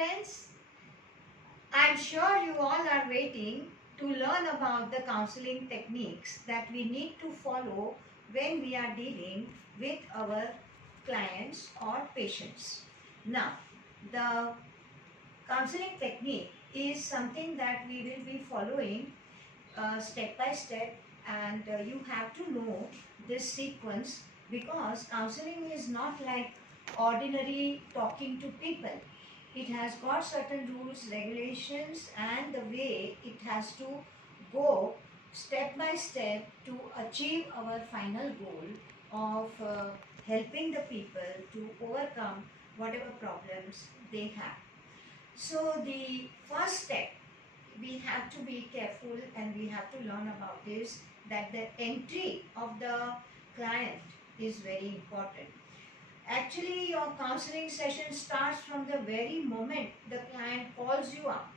friends, I'm sure you all are waiting to learn about the counseling techniques that we need to follow when we are dealing with our clients or patients. Now, the counseling technique is something that we will be following step by step, and you have to know this sequence because counseling is not like ordinary talking to people. It has got certain rules, regulations, and the way it has to go step by step to achieve our final goal of helping the people to overcome whatever problems they have. So the first step we have to be careful and we have to learn about is that the entry of the client is very important. Actually, your counseling session starts from the very moment the client calls you up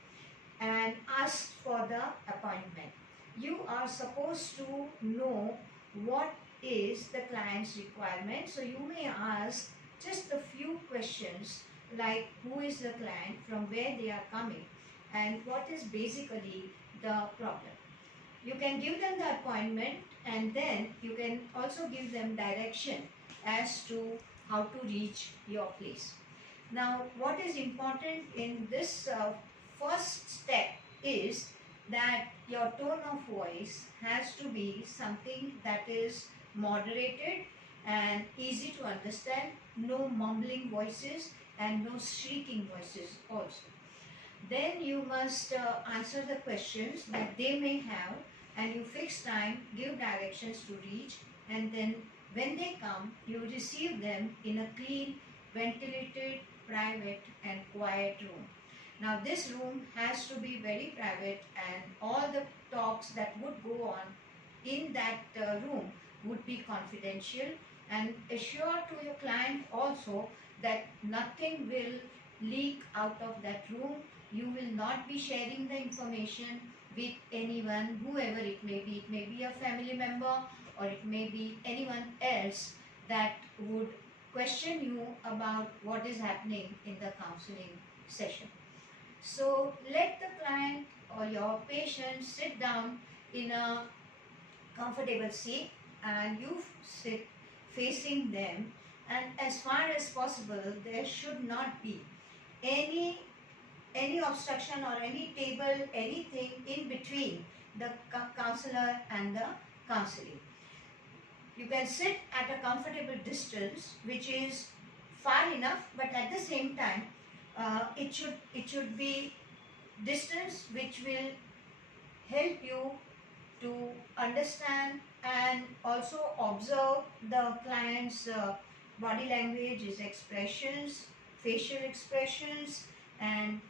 and asks for the appointment. You are supposed to know what is the client's requirement. So you may ask just a few questions like who is the client, from where they are coming, and what is basically the problem. You can give them the appointment and then you can also give them direction as to how to reach your place. Now, what is important in this first step is that your tone of voice has to be something that is moderated and easy to understand, no mumbling voices and no shrieking voices also. Then you must answer the questions that they may have, and you fix time, give directions to reach, and then when they come, you receive them in a clean, ventilated, private and quiet room. Now this room has to be very private, and all the talks that would go on in that room would be confidential, and assure to your client also that nothing will leak out of that room. You will not be sharing the information with anyone, whoever it may be. It may be a family member or it may be anyone else that would question you about what is happening in the counseling session. So let the client or your patient sit down in a comfortable seat and you sit facing them, and as far as possible there should not be any obstruction or any table, anything in between the counselor and the counseling. You can sit at a comfortable distance which is far enough, but at the same time it should be distance which will help you to understand and also observe the client's body language, his expressions, facial expressions, and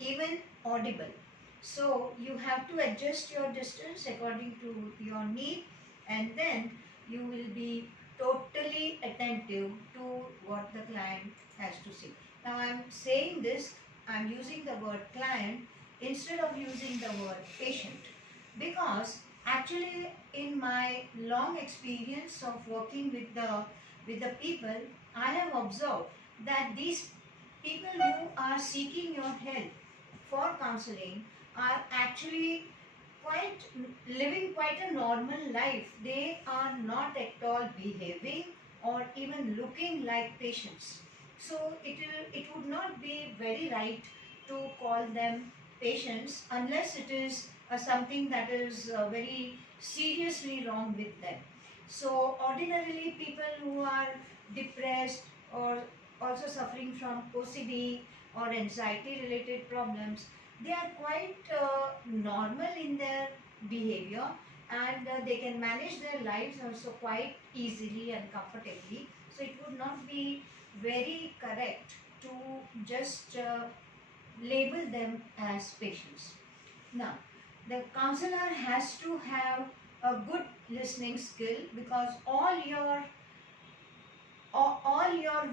even audible. So you have to adjust your distance according to your need, and then you will be totally attentive to what the client has to say. Now I am saying this, I am using the word client instead of using the word patient, because actually in my long experience of working with the people, I have observed that these people who are seeking your help for counseling are actually living quite a normal life. They are not at all behaving or even looking like patients. So it would not be very right to call them patients unless it is something that is very seriously wrong with them. So ordinarily people who are depressed or also suffering from OCD or anxiety related problems, they are quite normal in their behavior, and they can manage their lives also quite easily and comfortably. So it would not be very correct to just label them as patients. Now, the counselor has to have a good listening skill, because all your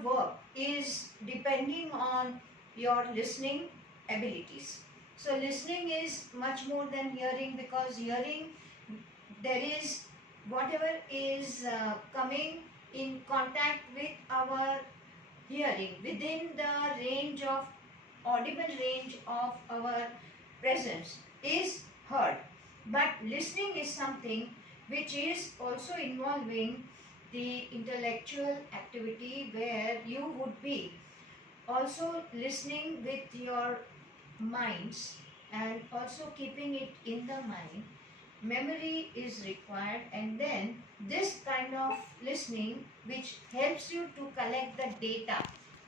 work is depending on your listening abilities. So listening is much more than hearing, because hearing, there is whatever is coming in contact with our hearing within the range of audible range of our presence is heard. But listening is something which is also involving the intellectual activity, where you would be also listening with your minds and also keeping it in the mind. Memory is required, and then this kind of listening which helps you to collect the data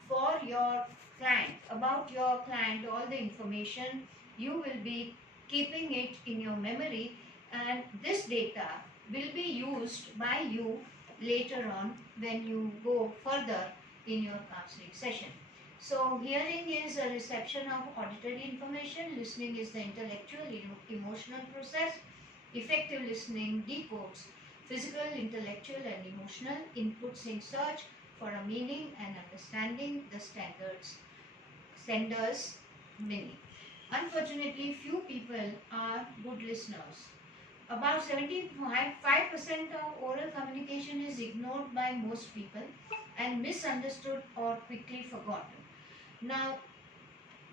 for your client, about your client, all the information you will be keeping it in your memory, and this data will be used by you later on when you go further in your counseling session. So hearing is a reception of auditory information, listening is the intellectual, emotional process. Effective listening decodes physical, intellectual and emotional inputs in search for a meaning and understanding the sender's meaning. Unfortunately, few people are good listeners. About 75% of oral communication is ignored by most people and misunderstood or quickly forgotten. Now,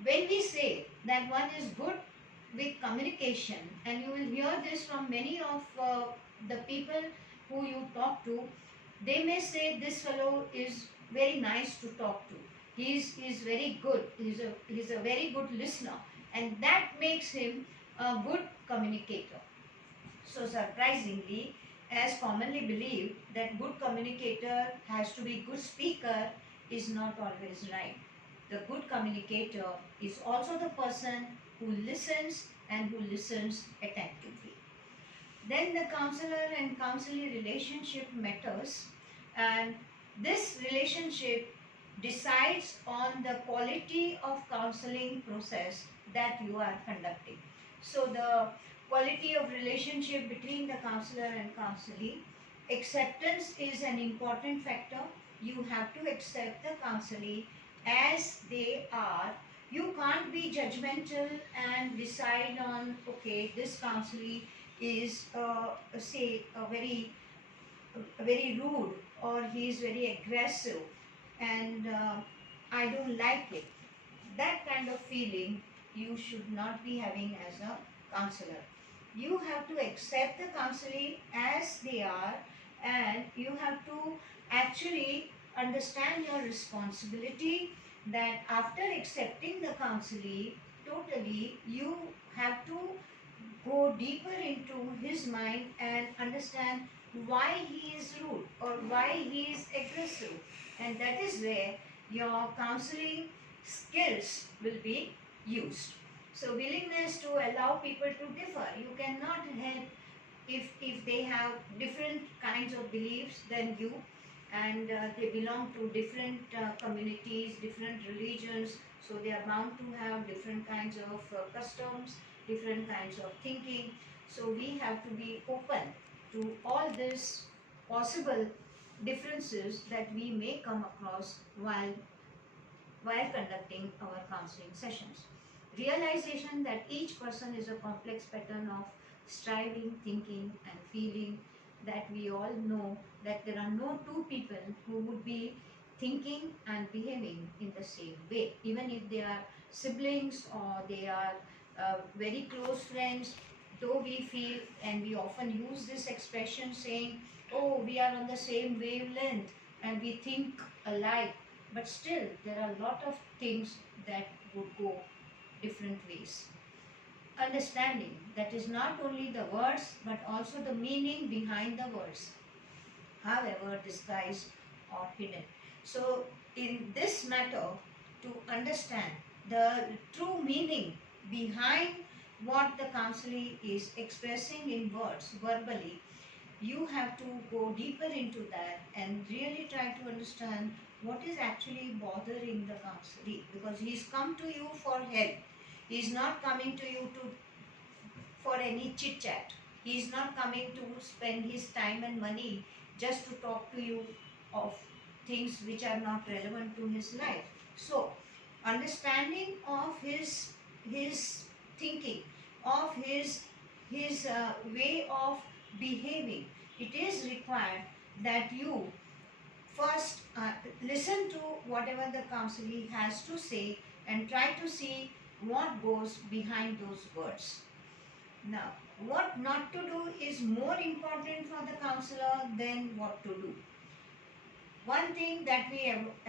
when we say that one is good with communication, and you will hear this from many of the people who you talk to, they may say this fellow is very nice to talk to. He's very good. He's a very good listener, and that makes him a good communicator. So surprisingly, as commonly believed that good communicator has to be good speaker is not always right. The good communicator is also the person who listens and who listens attentively. Then the counselor and counselee relationship matters, and this relationship decides on the quality of counseling process that you are conducting. So the quality of relationship between the counselor and counselee, acceptance is an important factor. You have to accept the counselee as they are. You can't be judgmental and decide on, okay, this counselee is say very rude, or he is very aggressive, and I don't like it. That kind of feeling you should not be having as a counselor. You have to accept the counselee as they are, and you have to actually understand your responsibility, that after accepting the counselee totally, you have to go deeper into his mind and understand why he is rude or why he is aggressive, and that is where your counseling skills will be used. So willingness to allow people to differ. You cannot help if they have different kinds of beliefs than you, and they belong to different communities, different religions, so they are bound to have different kinds of customs, different kinds of thinking. So we have to be open to all these possible differences that we may come across while conducting our counseling sessions. Realization that each person is a complex pattern of striving, thinking and feeling, that we all know that there are no two people who would be thinking and behaving in the same way. Even if they are siblings or they are very close friends, though we feel, and we often use this expression saying, oh, we are on the same wavelength and we think alike, but still there are a lot of things that would go different ways. Understanding that is not only the words but also the meaning behind the words, however disguised or hidden. So in this matter, to understand the true meaning behind what the counselee is expressing in words verbally, you have to go deeper into that and really try to understand what is actually bothering the counselee, because he's come to you for help. He's not coming to you to for any chit chat. He's not coming to spend his time and money just to talk to you of things which are not relevant to his life. So understanding of his thinking, of his way of behaving, it is required that you first listen to whatever the counselee has to say, and try to see what goes behind those words. Now, what not to do is more important for the counselor than what to do. One thing that we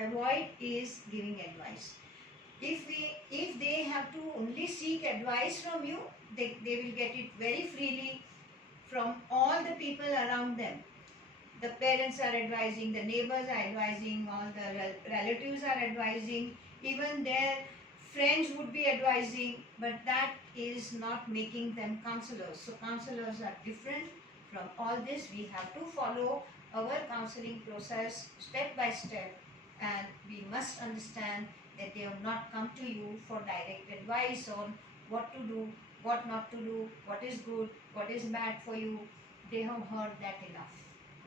avoid is giving advice. If they have to only seek advice from you, they will get it very freely from all the people around them. The parents are advising, the neighbors are advising, all the relatives are advising, even their friends would be advising, but that is not making them counselors. So counselors are different from all this. We have to follow our counseling process step by step, and we must understand that they have not come to you for direct advice on what to do, what not to do, what is good, what is bad for you. They have heard that enough.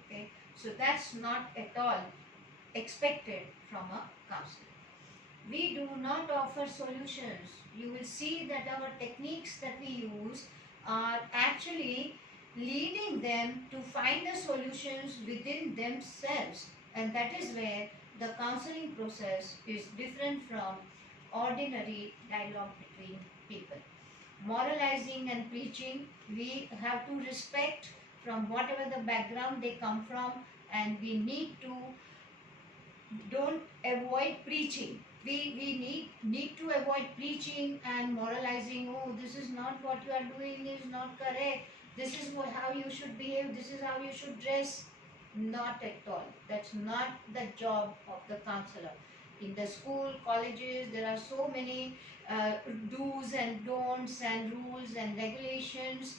Okay, so that's not at all expected from a counselor. We do not offer solutions. You will see that our techniques that we use are actually leading them to find the solutions within themselves, and that is where the counseling process is different from ordinary dialogue between people. Moralizing and preaching, we have to respect from whatever the background they come from, and we need to don't avoid preaching. We need to avoid preaching and moralizing. Oh, this is not what you are doing is not correct. This is how you should behave. This is how you should dress. Not at all. That's not the job of the counselor. In the school, colleges, there are so many do's and don'ts and rules and regulations.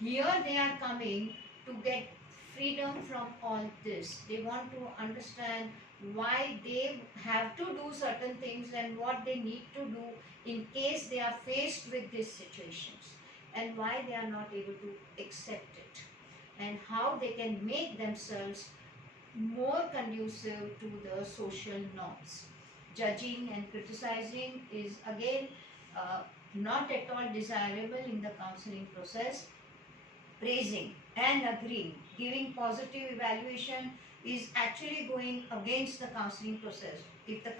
Here they are coming to get freedom from all this. They want to understand why they have to do certain things and what they need to do in case they are faced with these situations, and why they are not able to accept it, and how they can make themselves more conducive to the social norms. Judging and criticizing is again not at all desirable in the counseling process. Praising and agreeing, giving positive evaluation is actually going against the counseling process. If the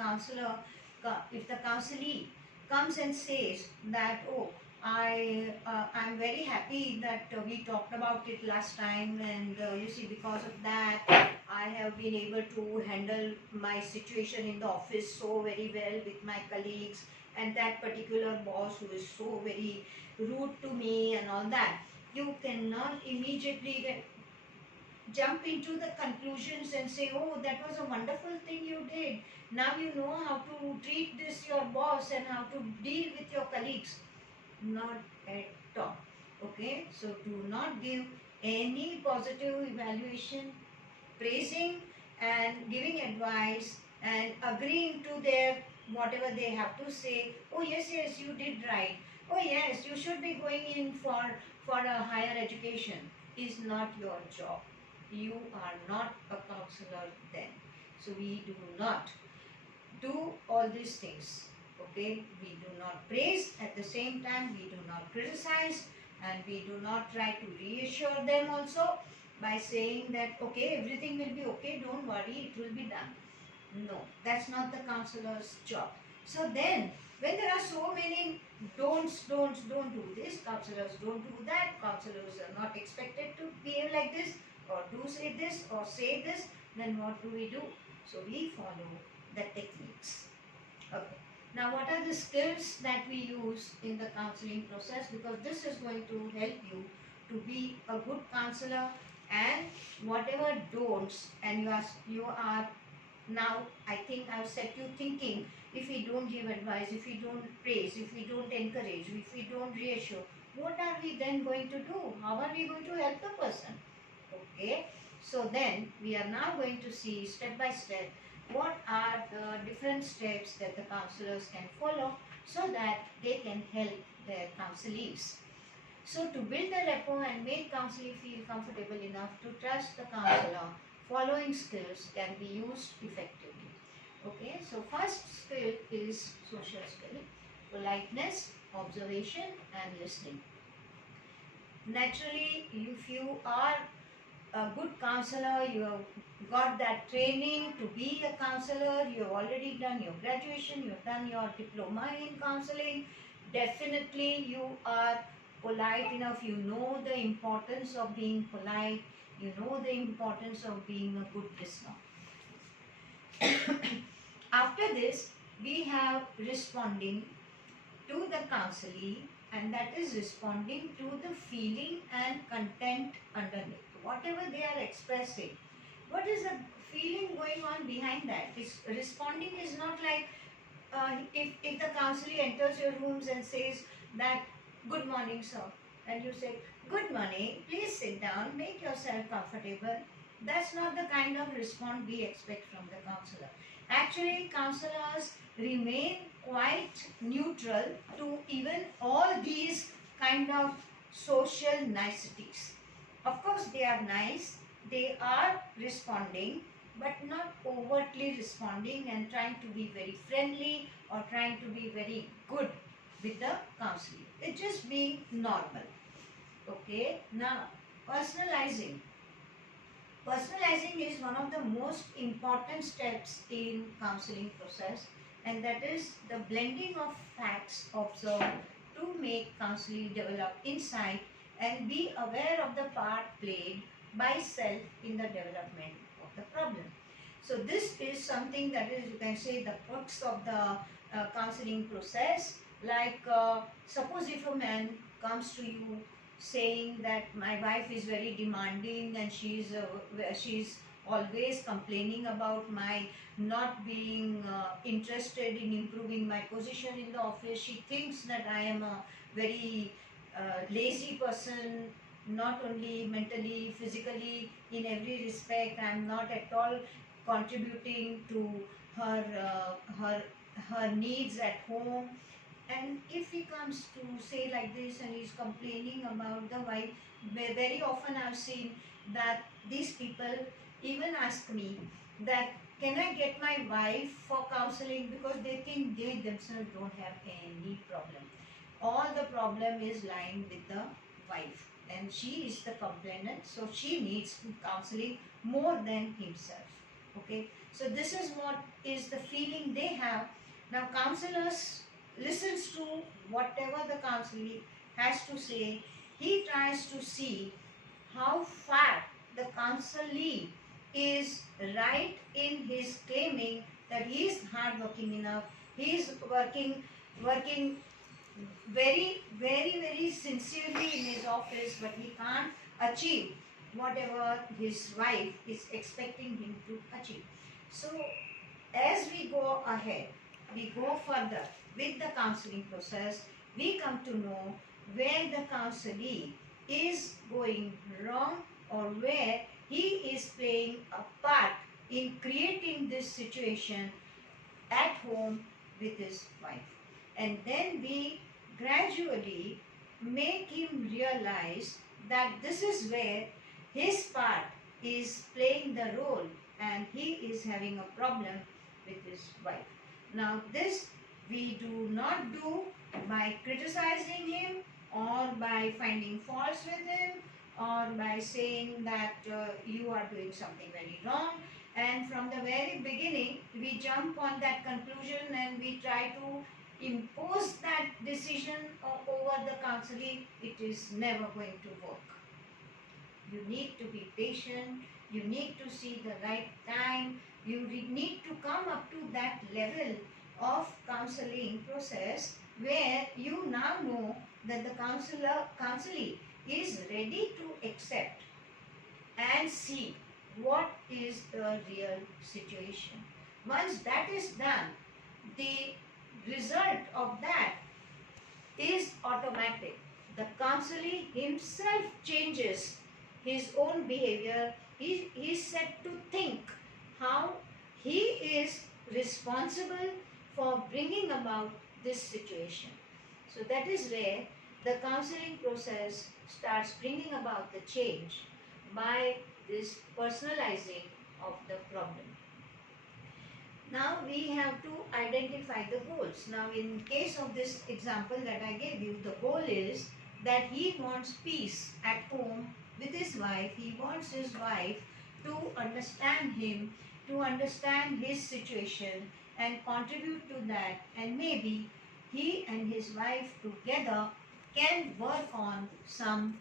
counselee comes and says that, oh, I'm very happy that we talked about it last time, and you see, because of that I have been able to handle my situation in the office so very well with my colleagues, and that particular boss who is so very rude to me and all that, you cannot immediately jump into the conclusions and say, oh, that was a wonderful thing you did. Now you know how to treat this your boss and how to deal with your colleagues. Not at all. Okay, so do not give any positive evaluation. Praising and giving advice and agreeing to their whatever they have to say. Oh yes, yes, you did right. Oh yes, you should be going in for a higher education, is not your job. You are not a counselor then. So we do not do all these things. Okay, we do not praise, at the same time we do not criticize, and we do not try to reassure them also by saying that okay, everything will be okay, don't worry, it will be done. No, that's not the counselor's job. So then, when there are so many don't do this, counselors don't do that, counselors are not expected to behave like this, or do say this, or say this, then what do we do? So we follow the techniques. Okay. Now, what are the skills that we use in the counseling process? Because this is going to help you to be a good counselor, and whatever don'ts, and you are now, I think I've set you thinking, if we don't give advice, if we don't praise, if we don't encourage, if we don't reassure, what are we then going to do? How are we going to help the person? Okay, so then we are now going to see step by step what are the different steps that the counselors can follow so that they can help their counselees. So to build a rapport and make counselee feel comfortable enough to trust the counselor, following skills can be used effectively. Okay, so first skill is social skill, politeness, observation and listening. Naturally, if you are a good counselor, you have got that training to be a counselor, you have already done your graduation, you have done your diploma in counseling, definitely you are polite enough, you know the importance of being polite, you know the importance of being a good listener. After this, we have responding to the counselee, and that is responding to the feeling and content underneath. Whatever they are expressing, what is the feeling going on behind that? Responding is not like if the counselor enters your rooms and says that, good morning sir, and you say, good morning, please sit down, make yourself comfortable. That's not the kind of response we expect from the counselor. Actually, counselors remain quite neutral to even all these kind of social niceties. Of course, they are nice, they are responding, but not overtly responding and trying to be very friendly or trying to be very good with the counseling. It's just being normal. Okay, now personalizing. Personalizing is one of the most important steps in counseling process, and that is the blending of facts observed to make counseling develop insight and be aware of the part played by self in the development of the problem. So this is something that is, you can say, the crux of the counseling process. Like suppose if a man comes to you saying that my wife is very demanding and she's always complaining about my not being interested in improving my position in the office. She thinks that I am a very lazy person, not only mentally, physically, in every respect. I am not at all contributing to her needs at home. And if he comes to say like this and he's complaining about the wife, very often I've seen that these people even ask me that, can I get my wife for counseling, because they think they themselves don't have any problem. All the problem is lying with the wife, and she is the complainant, so she needs counseling more than himself. Okay, so this is what is the feeling they have. Now counselors listens to whatever the counselee has to say. He tries to see how far the counselee is right in his claiming that he is hardworking enough, he is working very sincerely in his office, but he can't achieve whatever his wife is expecting him to achieve. So as we go ahead, we go further with the counseling process, we come to know where the counselee is going wrong or where he is playing a part in creating this situation at home with his wife. And then we gradually make him realize that this is where his part is playing the role and he is having a problem with his wife. Now this we do not do by criticizing him or by finding faults with him or by saying that you are doing something very wrong, and from the very beginning we jump on that conclusion and we try to impose that decision over the counselee. It is never going to work. You need to be patient, you need to see the right time, you need to come up to that level of counseling process where you now know that the counselee is ready to accept and see what is the real situation. Once that is done, the result of that is automatic. The counselee himself changes his own behavior. He is set to think how he is responsible for bringing about this situation. So that is where the counseling process starts bringing about the change by this personalizing of the problem. Now we have to identify the goals. Now in case of this example that I gave you, the goal is that he wants peace at home with his wife. He wants his wife to understand him, to understand his situation and contribute to that, and maybe he and his wife together can work on some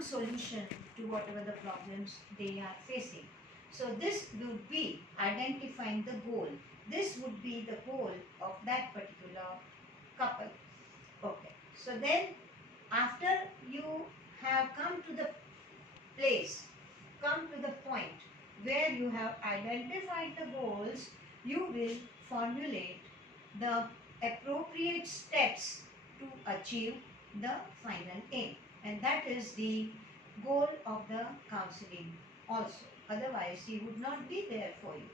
solution to whatever the problems they are facing. So this would be identifying the goal. This would be the goal of that particular couple. Okay. So then after you have come to the place, come to the point where you have identified the goals, you will formulate the appropriate steps to achieve the final aim. And that is the goal of the counseling also. Otherwise, he would not be there for you.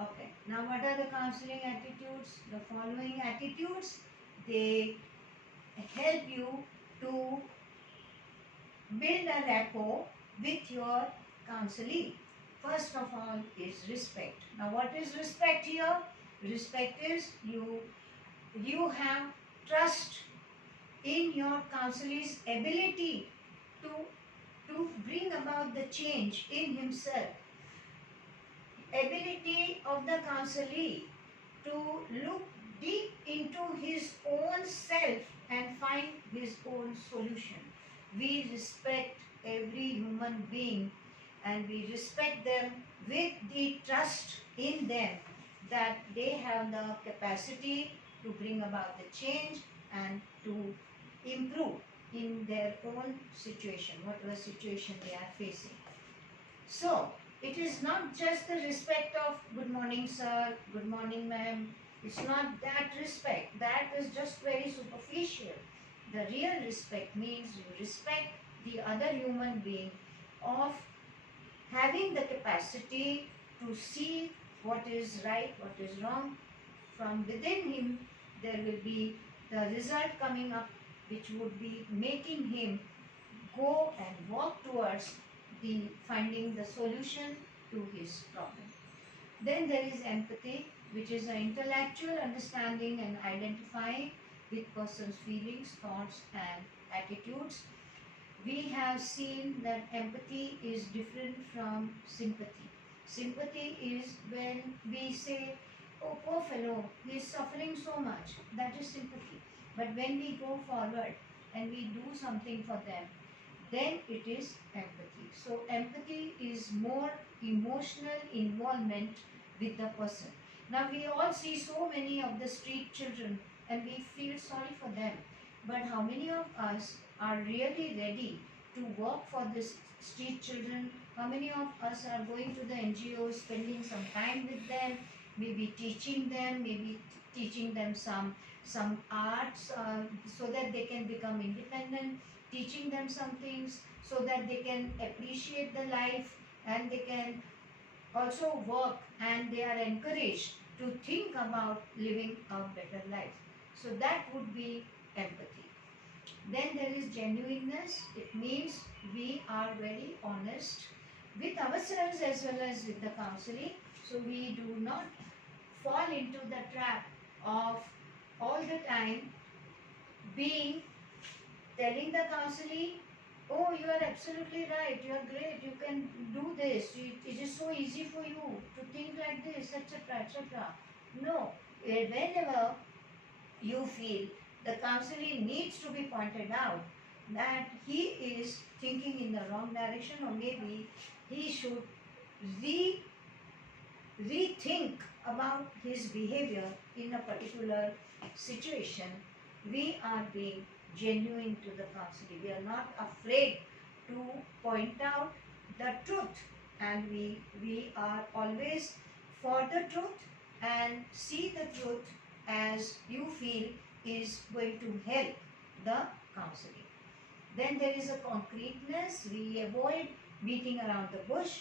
Okay. Now, what are the counseling attitudes? The following attitudes, they help you to build a rapport with your counselee. First of all is respect. Now, what is respect here? Respect is you have trust in your counselee's ability to bring about the change in himself. Ability of the counselee to look deep into his own self and find his own solution. We respect every human being and we respect them with the trust in them that they have the capacity to bring about the change and to improve in their own situation, whatever situation they are facing. So, it is not just the respect of good morning sir, good morning ma'am. It's not that respect. That is just very superficial. The real respect means you respect the other human being of having the capacity to see what is right, what is wrong. From within him, there will be the result coming up which would be making him go and walk towards the finding the solution to his problem. Then there is empathy, which is an intellectual understanding and identifying with person's feelings, thoughts and attitudes. We have seen that empathy is different from sympathy. Sympathy is when we say, oh poor fellow, he is suffering so much. That is sympathy. But when we go forward and we do something for them, then it is empathy. So empathy is more emotional involvement with the person. Now we all see so many of the street children and we feel sorry for them. But how many of us are really ready to work for this street children? How many of us are going to the NGOs, spending some time with them, maybe teaching them, maybe teaching them some arts so that they can become independent, teaching them some things so that they can appreciate the life and they can also work and they are encouraged to think about living a better life. So that would be empathy. Then there is genuineness. It means we are very honest with ourselves as well as with the counseling. So we do not fall into the trap of all the time being telling the counselee, oh, you are absolutely right, you are great, you can do this, it is so easy for you to think like this, etc., etc. No, whenever you feel the counselee needs to be pointed out that he is thinking in the wrong direction, or maybe he should rethink about his behavior in a particular situation, we are being genuine to the counselee. We are not afraid to point out the truth, and we are always for the truth and see the truth as you feel is going to help the counseling. Then there is a concreteness. We avoid beating around the bush.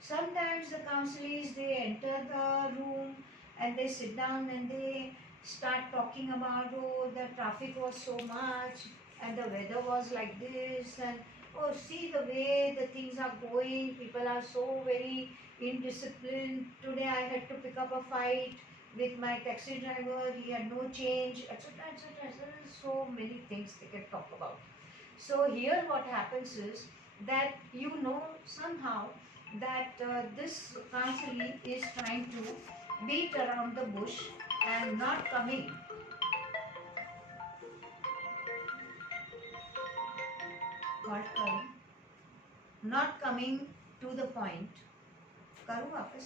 Sometimes the counselees, they enter the room and they sit down and they start talking about, oh, the traffic was so much and the weather was like this, and oh, see the way the things are going, people are so very indisciplined. Today I had to pick up a fight with my taxi driver, he had no change, etc., etc. So many things they can talk about. So here what happens is that you know somehow that this counselee is trying to beat around the bush and or not coming to the point. Karu वापस.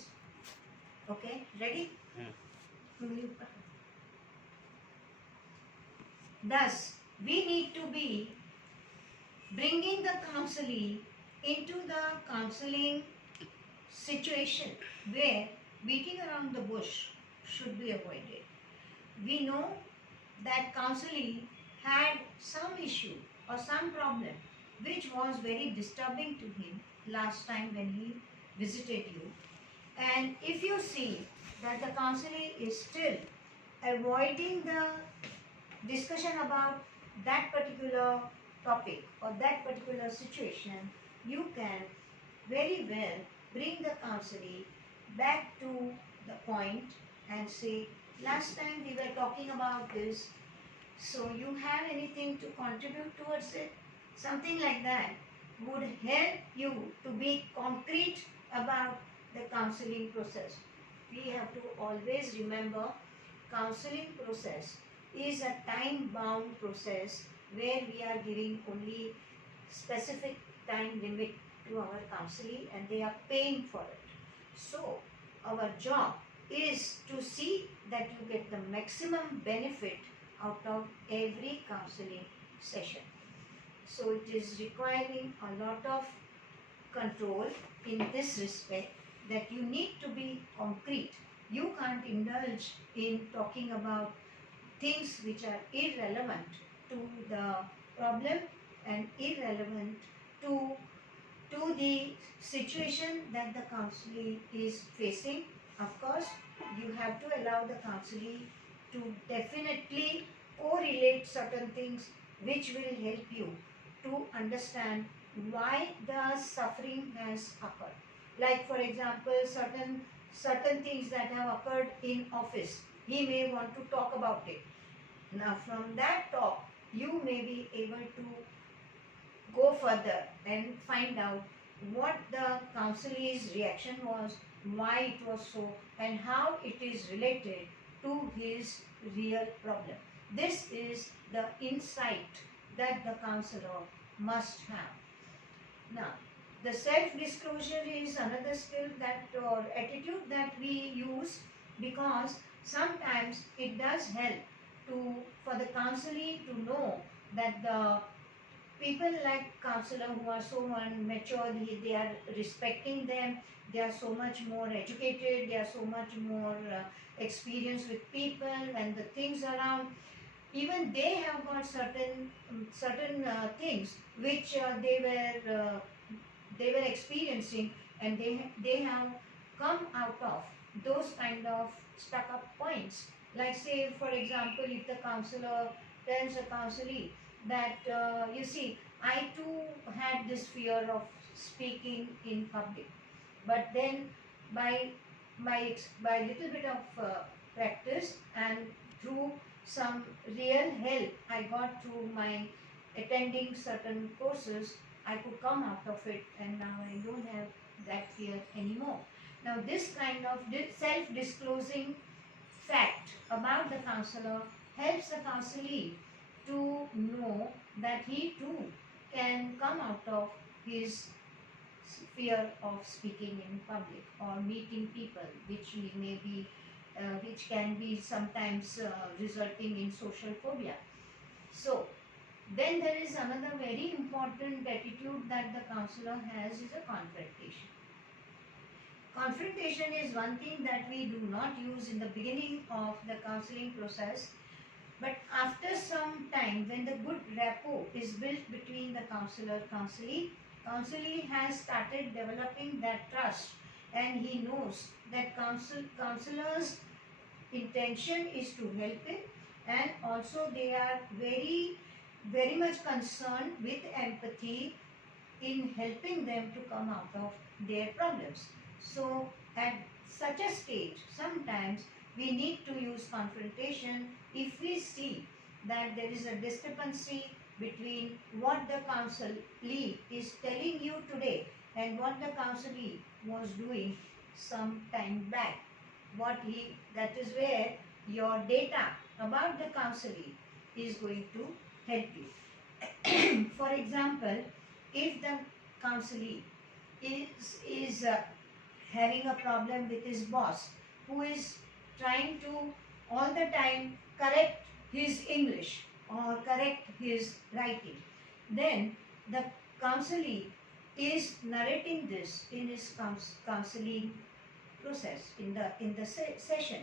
Okay, ready? Thus, we need to be bringing the counselee into the counseling situation where beating around the bush should be avoided. We know that counselee had some issue or some problem which was very disturbing to him last time when he visited you. And if you see that the counselee is still avoiding the discussion about that particular topic or that particular situation, you can very well bring the counselee back to the point and say, last time we were talking about this, so you have anything to contribute towards it? Something like that would help you to be concrete about the counseling process. We have to always remember counseling process is a time bound process where we are giving only specific time limit to our counselee and they are paying for it. So our job is to see that you get the maximum benefit out of every counseling session. So it is requiring a lot of control in this respect, that you need to be concrete. You can't indulge in talking about things which are irrelevant to the problem and irrelevant to the situation that the counselee is facing. Of course, you have to allow the counselee to definitely correlate certain things which will help you to understand why the suffering has occurred. Like for example, certain things that have occurred in office, he may want to talk about it. Now from that talk, you may be able to go further and find out what the counselee's reaction was, why it was so, and how it is related to his real problem. This is the insight that the counselor must have. Now, the self-disclosure is another skill that or attitude that we use, because sometimes it does help for the counselee to know that the people like counselor who are so mature, they are respecting them, they are so much more educated, they are so much more experienced with people and the things around. Even they have got certain things which they were experiencing, and they have come out of those kind of stuck up points. Like say for example, if the counselor tells a counselee that you see, I too had this fear of speaking in public, but then by by little bit of practice and through some real help I got through my attending certain courses, I could come out of it, and now I don't have that fear anymore. Now this kind of self-disclosing fact about the counselor helps the counselee to know that he too can come out of his fear of speaking in public or meeting people, which he may be, which can be sometimes resulting in social phobia. So, then there is another very important attitude that the counselor has, is a confrontation. Confrontation is one thing that we do not use in the beginning of the counseling process, but after some time, when the good rapport is built between the counselee has started developing that trust, and he knows that counselor's intention is to help him, and also they are very much concerned with empathy in helping them to come out of their problems. So at such a stage, sometimes we need to use confrontation if we see that there is a discrepancy between what the counselee is telling you today and what the counselee was doing some time back. That is where your data about the counselee is going to help you. For example, if the counselee is having a problem with his boss, who is trying to all the time correct his English or correct his writing, then the counselee is narrating this in his counseling process in the session.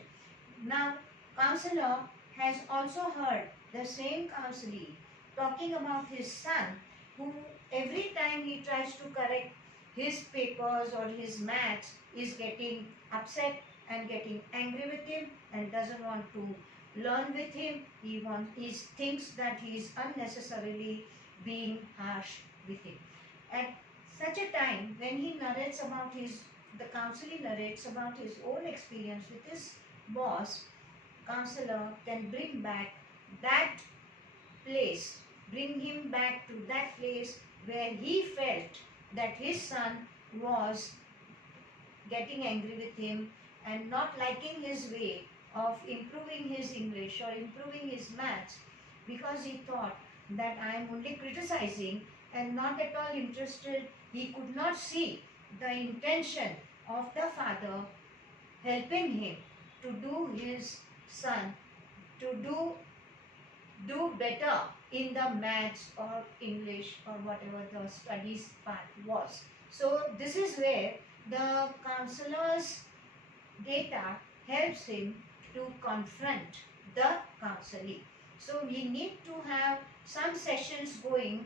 Now, counselor has also heard the same counselee talking about his son, who every time he tries to correct his papers or his maths is getting upset and getting angry with him and doesn't want to learn with him. He thinks that he is unnecessarily being harsh with him. At such a time, when the counselor narrates about his own experience with his boss, counselor can bring him back to that place where he felt that his son was getting angry with him and not liking his way of improving his English or improving his maths, because he thought that I am only criticizing and not at all interested. He could not see the intention of the father helping him to do his son to do better in the maths or English or whatever the studies part was. So this is where the counselor's data helps him to confront the counselee. So we need to have some sessions going,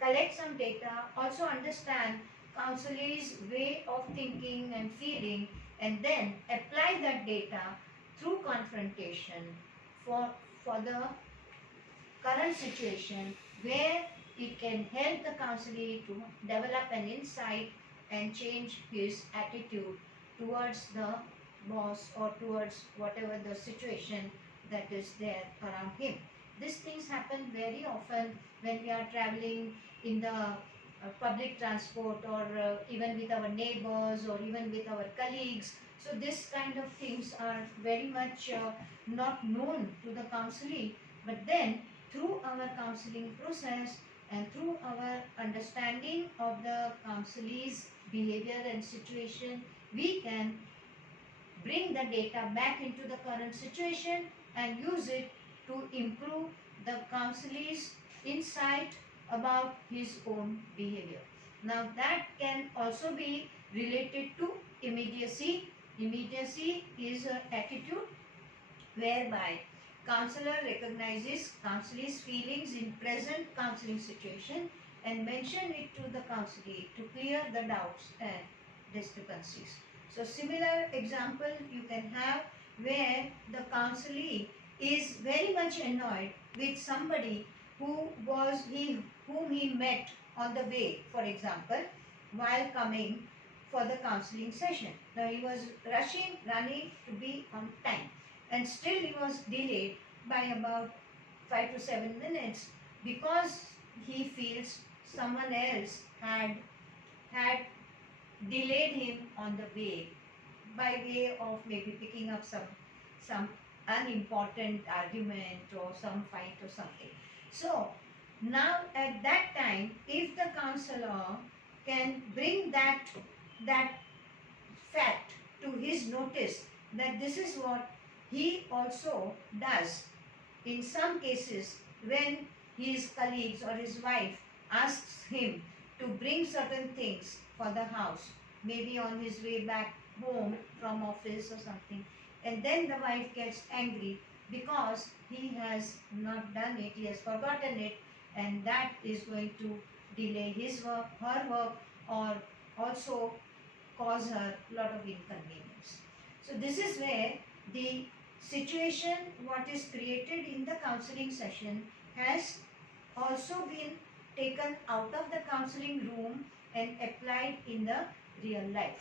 collect some data, also understand counselee's way of thinking and feeling, and then apply that data through confrontation for the current situation, where it can help the counselee to develop an insight and change his attitude towards the boss or towards whatever the situation that is there around him. These things happen very often when we are traveling in the public transport, or even with our neighbors or even with our colleagues. So this kind of things are very much not known to the counselee, but then through our counseling process and through our understanding of the counselee's behavior and situation, we can bring the data back into the current situation and use it to improve the counselee's insight about his own behavior. Now that can also be related to immediacy. Immediacy is an attitude whereby counselor recognizes counselee's feelings in present counseling situation and mention it to the counselee to clear the doubts and discrepancies. So similar example you can have where the counselee is very much annoyed with somebody whom he met on the way, for example, while coming for the counseling session. Now he was running to be on time, and still he was delayed by about 5 to 7 minutes because he feels someone else had delayed him on the way by way of maybe picking up some unimportant argument or some fight or something. So now at that time, if the counselor can bring that fact to his notice, that this is what he also does in some cases when his colleagues or his wife asks him to bring certain things for the house, maybe on his way back home from office or something, and then the wife gets angry because he has not done it, he has forgotten it, and that is going to delay his work, her work, or also cause her a lot of inconvenience. So this is where the situation what is created in the counseling session has also been taken out of the counseling room and applied in the real life.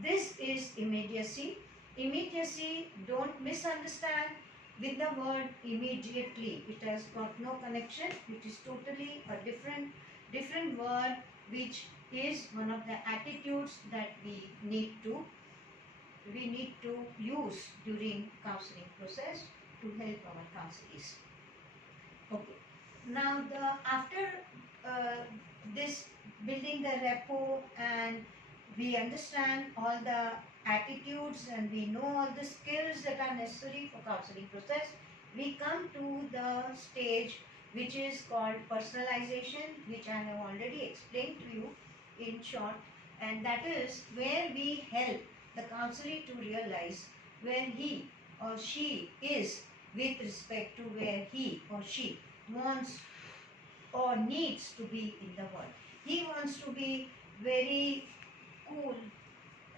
This is immediacy. Immediacy, don't misunderstand, with the word immediately. It has got no connection. It is totally a different word, which is one of the attitudes that we need to use during counseling process to help our counselees. Okay. Now after uh, this building the rapport, and we understand all the attitudes and we know all the skills that are necessary for counseling process, we come to the stage which is called personalization, which I have already explained to you in short, and that is where we help the counselee to realize where he or she is with respect to where he or she wants or needs to be in the world. He wants to be very cool,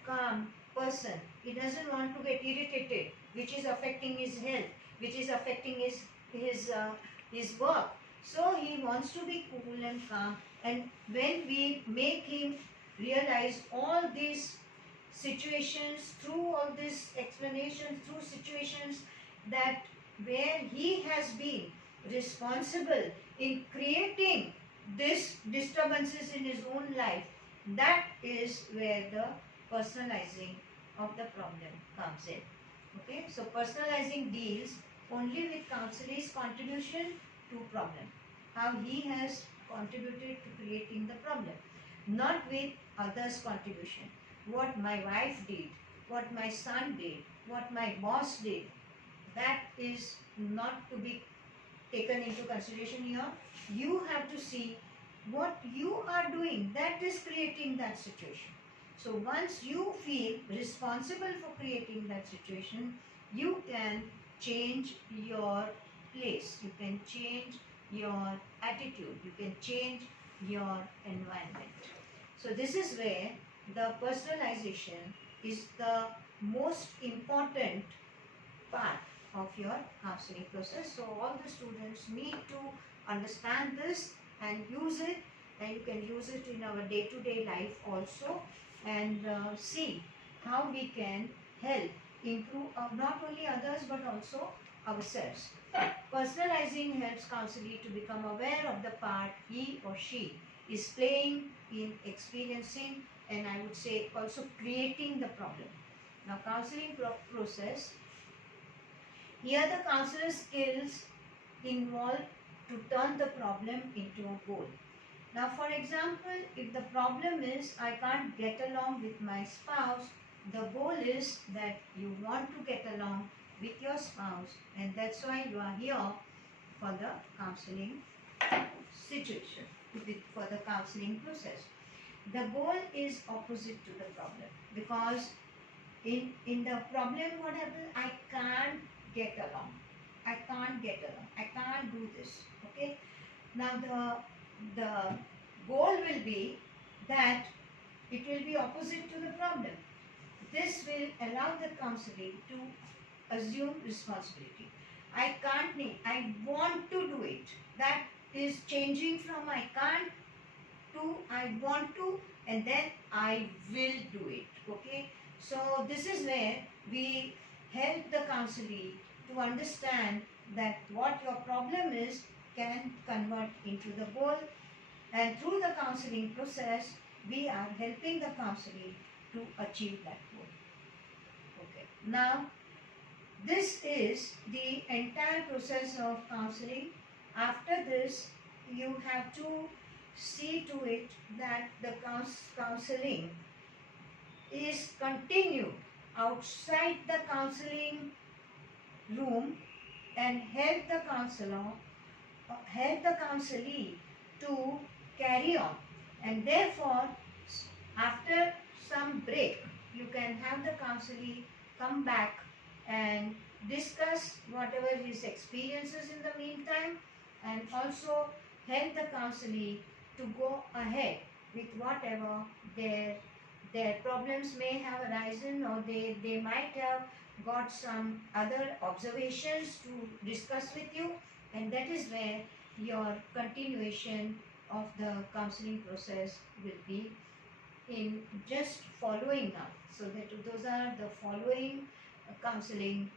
calm person. He doesn't want to get irritated, which is affecting his health, which is affecting his work. So he wants to be cool and calm. And when we make him realize all these situations, through all these explanations, through situations that where he has been responsible in creating these disturbances in his own life, that is where the personalizing of the problem comes in. Okay, so personalizing deals only with counselee's contribution to problem, how he has contributed to creating the problem, not with others' contribution. What my wife did, what my son did, what my boss did, that is not to be taken into consideration here. You have to see what you are doing that is creating that situation. So once you feel responsible for creating that situation, you can change your place, you can change your attitude, you can change your environment. So this is where the personalization is the most important part of your counseling process. So all the students need to understand this and use it, and you can use it in our day-to-day life also, and see how we can help improve not only others but also ourselves. Personalizing helps counselee to become aware of the part he or she is playing in experiencing, and I would say also creating the problem. Now counseling process, here the counselor's skills involved to turn the problem into a goal. Now for example, if the problem is I can't get along with my spouse, the goal is that you want to get along with your spouse, and that's why you are here for the counseling situation, for the counseling process. The goal is opposite to the problem, because in the problem what happens, I can't get along, I can't get along, I can't do this. Okay, now the goal will be that it will be opposite to the problem. This will allow the counselee to assume responsibility. I can't need, I want to do it. That is changing from I can't to I want to, and then I will do it. Okay, so this is where we help the counselee to understand that what your problem is can convert into the goal, and through the counseling process we are helping the counselee to achieve that goal. Okay, now this is the entire process of counseling. After this, you have to see to it that the counseling is continued outside the counseling room, and help the counselee to carry on. And therefore, after some break, you can have the counselee come back and discuss whatever his experiences in the meantime, and also help the counselee to go ahead with whatever their problems may have arisen, or they might have got some other observations to discuss with you, and that is where your continuation of the counseling process will be in just following up. So that those are the following counseling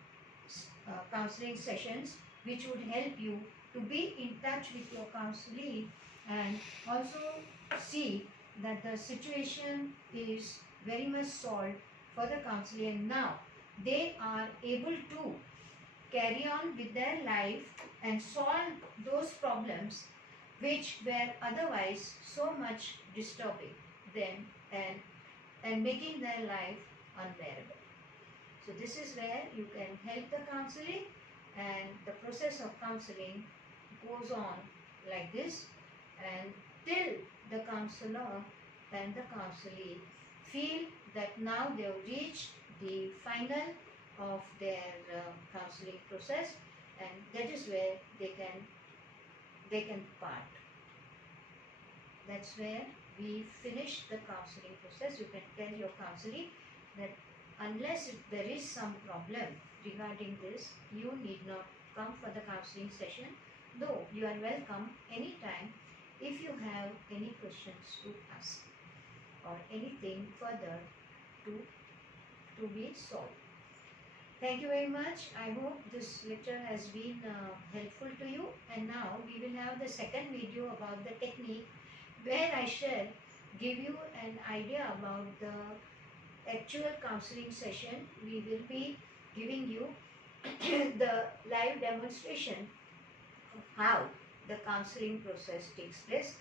counseling sessions which would help you to be in touch with your counselee and also see that the situation is very much solved for the counselee, and now they are able to carry on with their life and solve those problems which were otherwise so much disturbing them and making their life unbearable. So this is where you can help the counseling, and the process of counseling goes on like this, and till the counselor and the counselee feel that now they have reached the final of their counseling process, and that is where they can part. That's where we finish the counseling process. You can tell your counselee that unless there is some problem regarding this, you need not come for the counseling session, though you are welcome anytime if you have any questions to ask or anything further to be solved. Thank you very much. I hope this lecture has been helpful to you, and now we will have the second video about the technique where I shall give you an idea about the actual counseling session. We will be giving you the live demonstration of how the counseling process takes place.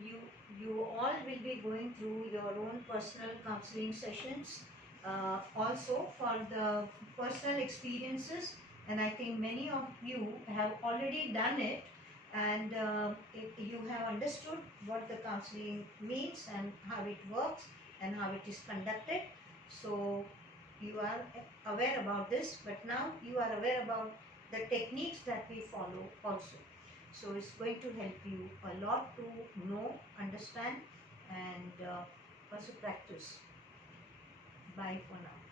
You all will be going through your own personal counseling sessions, also for the personal experiences, and I think many of you have already done it, and you have understood what the counseling means and how it works and how it is conducted. So you are aware about this, but now you are aware about the techniques that we follow also. So it's going to help you a lot to know, understand, and also practice. Bye for now.